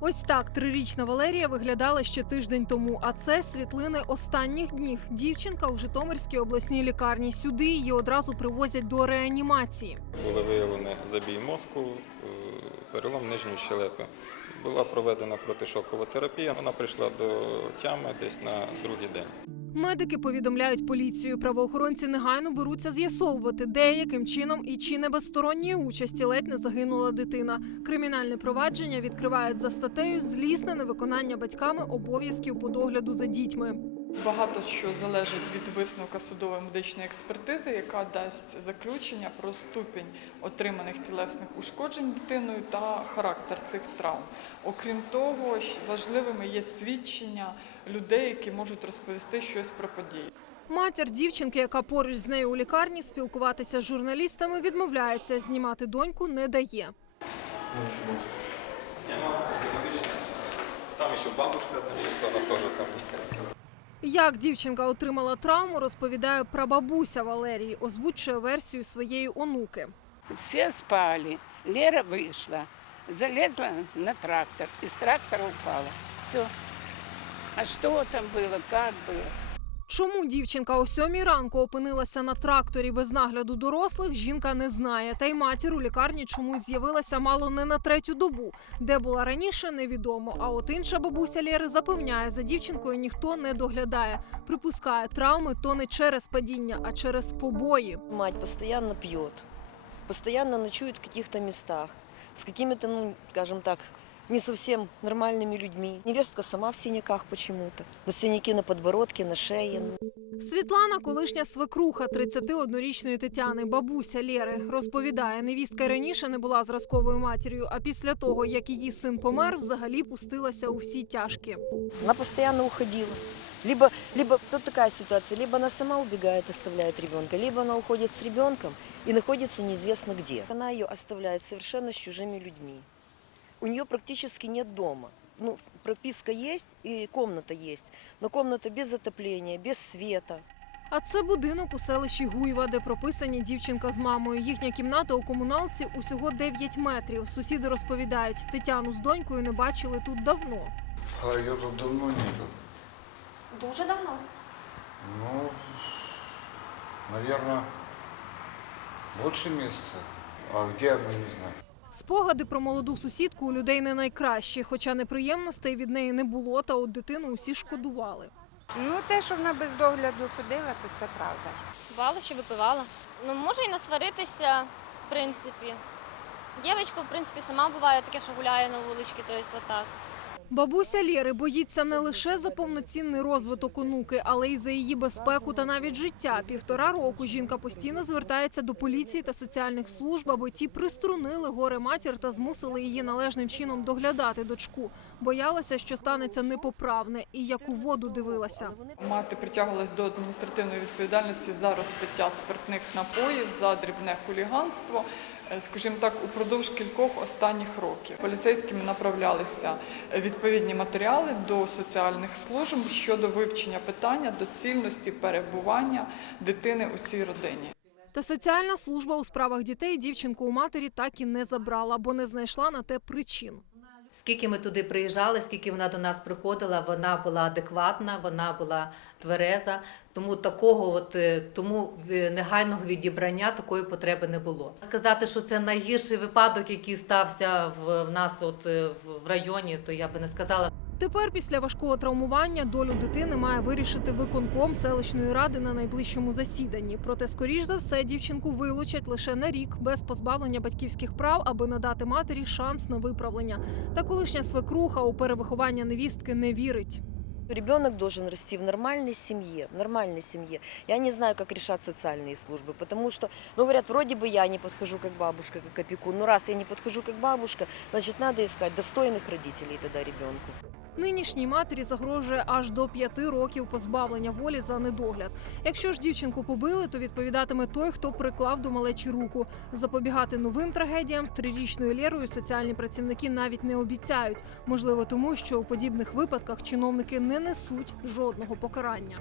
Ось так трирічна Валерія виглядала ще тиждень тому. А це світлини останніх днів. Дівчинка у Житомирській обласній лікарні. Сюди її одразу привозять до реанімації. Були виявлені забій мозку, е, перелом нижньої щелепи. Була проведена протишокова терапія. Вона прийшла до тями десь на другий день. Медики повідомляють поліцію. Правоохоронці негайно беруться з'ясовувати, де яким чином і чи не без сторонньої участі ледь не загинула дитина. Кримінальне провадження відкривають за статтею злісне невиконання батьками обов'язків по догляду за дітьми. Багато що залежить від висновка судової медичної експертизи, яка дасть заключення про ступінь отриманих тілесних ушкоджень дитиною та характер цих травм. Окрім того, важливими є свідчення людей, які можуть розповісти щось про події. Матір дівчинки, яка поруч з нею у лікарні, спілкуватися з журналістами відмовляється. Знімати доньку не дає. Там ще бабушка, там вона теж там. Як дівчинка отримала травму, розповідає прабабуся Валерії, озвучує версію своєї онуки. Все спали. Лера вышла, залезла на трактор, из трактора упала. Все. А что там было, как было? Чому дівчинка о сьомій ранку опинилася на тракторі без нагляду дорослих, жінка не знає. Та й матір у лікарні чомусь з'явилася мало не на третю добу. Де була раніше, невідомо. А от інша бабуся Лєри запевняє, за дівчинкою ніхто не доглядає. Припускає, травми то не через падіння, а через побої. Мать постоянно пьет, постоянно ночует в каких-то местах, с какими-то, ну, скажем так, не совсем нормальными людьми. Невестка сама в синяках почему-то. Но синяки на подбородке, на шее. Світлана, колишня свекруха 31-річної Тетяни, бабуся Лєри, розповідає, невістка раніше не була зразковою матір'ю, а після того, як її син помер, взагалі пустилася у всі тяжкі. Она постоянно уходила. Либо, либо тут такая ситуация, либо она сама убегает, оставляет ребенка, либо она уходит с ребенком и находится неизвестно где. Она ее оставляет совершенно с чужими людьми. У нее практически нет дома. Ну, прописка есть и комната есть, но комната без отопления, без света. А це будинок у селищі Гуєва, де прописані дівчинка з мамою. Їхня кімната у комуналці усього 9 метрів. Сусіди розповідають, Тетяну з донькою не бачили тут давно. А ее тут давно нету. Дуже давно. Ну, наверное, больше месяца. А где мы не знаем. Спогади про молоду сусідку у людей не найкращі, хоча неприємностей від неї не було, та от дитину усі шкодували. Ну, те, що вона без догляду ходила, то це правда. Бувало, що випивала. Ну, може і насваритися, в принципі. Дівчинка, в принципі, сама буває таке, що гуляє на вуличці, тобто отак. Бабуся Лєри боїться не лише за повноцінний розвиток онуки, але й за її безпеку та навіть життя. Півтора року жінка постійно звертається до поліції та соціальних служб, аби ті приструнили горе матір та змусили її належним чином доглядати дочку. Боялася, що станеться непоправне, і як у воду дивилася. Мати притягувалась до адміністративної відповідальності за розпиття спиртних напоїв, за дрібне хуліганство. Е, Скажімо так, упродовж кількох останніх років поліцейськими направлялися відповідні матеріали до соціальних служб щодо вивчення питання доцільності перебування дитини у цій родині. Та соціальна служба у справах дітей дівчинку у матері так і не забрала, бо не знайшла на те причин. Скільки ми туди приїжджали, скільки вона до нас приходила, вона була адекватна, вона була твереза. Тому такого, от е, тому е, негайного відібрання такої потреби не було. Сказати, що це найгірший випадок, який стався в, нас, от е, в районі, то я би не сказала. Тепер, після важкого травмування, долю дитини має вирішити виконком селищної ради на найближчому засіданні. Проте, скоріш за все, дівчинку вилучать лише на рік без позбавлення батьківських прав, аби надати матері шанс на виправлення. Та колишня свекруха у перевиховання невістки не вірить. Ребенок должен расти в нормальной семье, в нормальной семье. Я не знаю, как решат социальные службы, потому что, ну, говорят, вроде бы я не подхожу как бабушка, как опекун. Но раз я не подхожу как бабушка, значит, надо искать достойных родителей тогда ребенку. Нинішній матері загрожує аж до п'яти років позбавлення волі за недогляд. Якщо ж дівчинку побили, то відповідатиме той, хто приклав до малечі руку. Запобігати новим трагедіям з трирічною Лєрою соціальні працівники навіть не обіцяють. Можливо, тому що у подібних випадках чиновники не несуть жодного покарання.